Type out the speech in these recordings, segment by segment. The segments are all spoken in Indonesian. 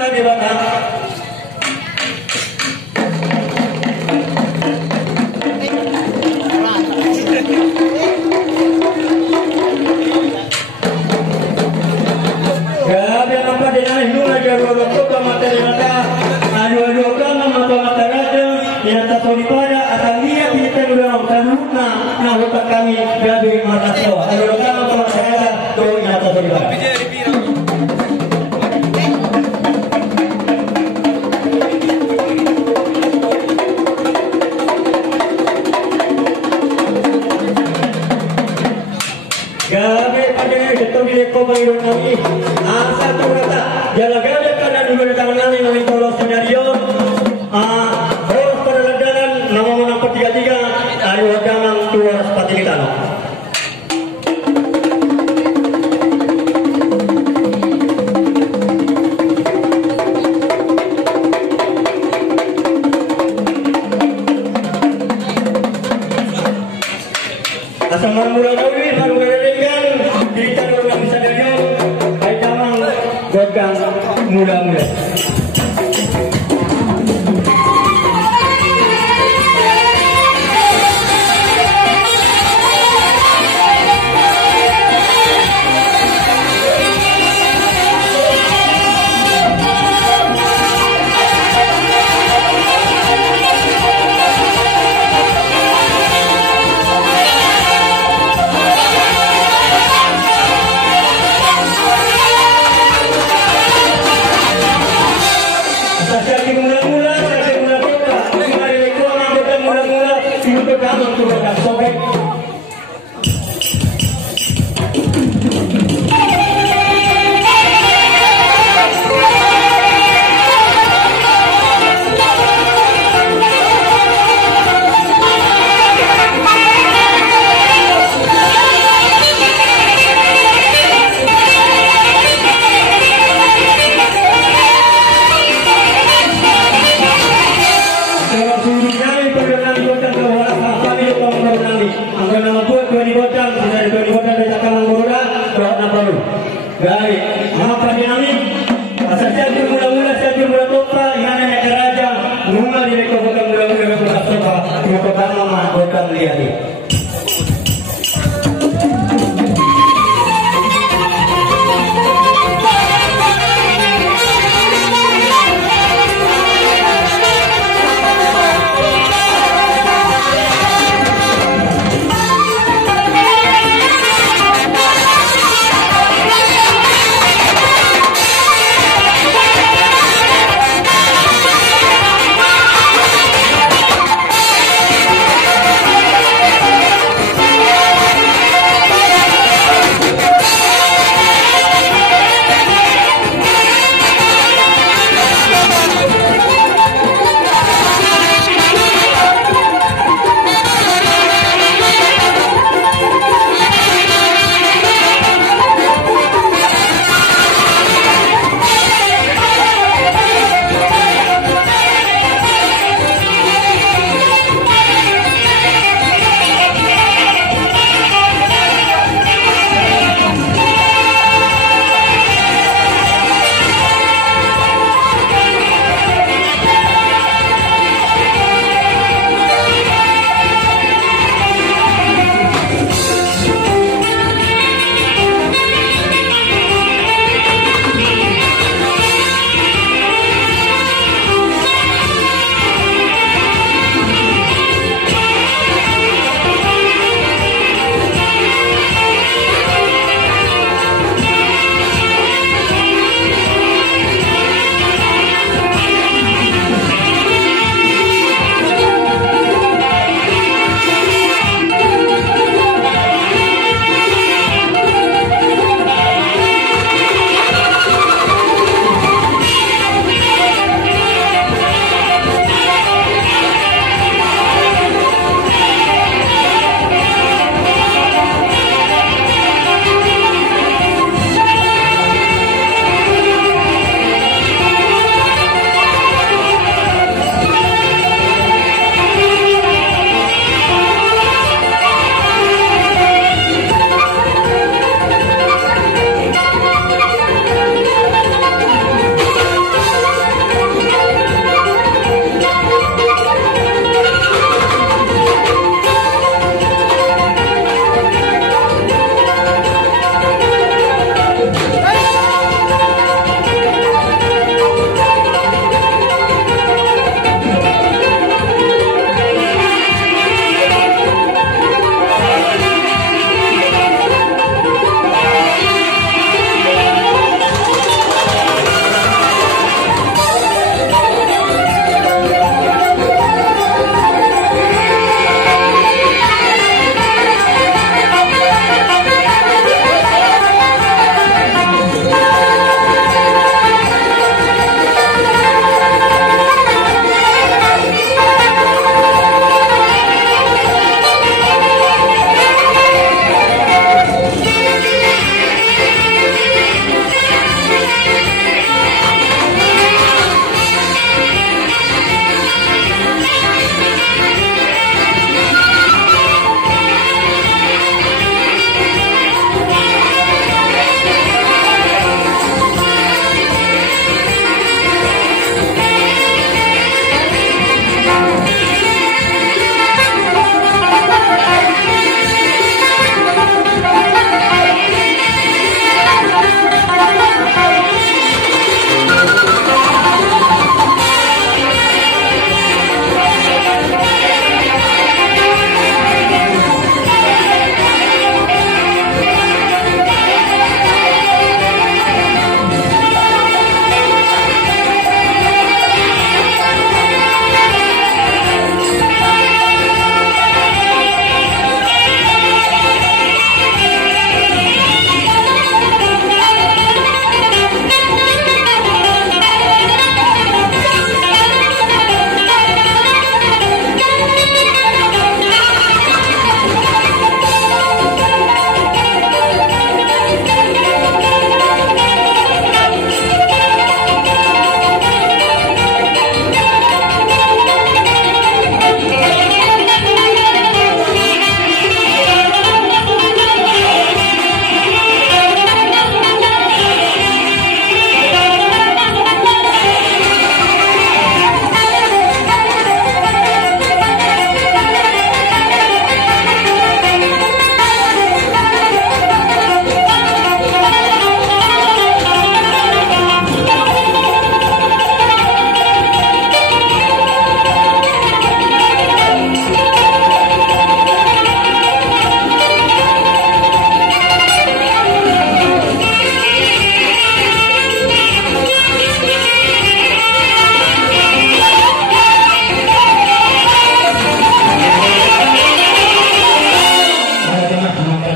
mata di belakang. Ya, biar apa dengan itu aja dua ke materi mata. Adu-adu kan mata mata raja. Yang tak tahu di pada akan lihat kita dulu orang lupa. Nah, lupa kami gaduh mata tua. Adu kan mata mata raja. Tuh yang tak tahu di pada. Gabe pada itu di komando kami. Asa tu kata, jalan gabe pada dulu datang nami nami tolong senario. Terus pada ledaran nama menang tiga ada wajangan tua seperti kita. Asal mula gawi baru gelengan kita orang bisa dengar baik damang godang mula-mula.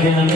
dengan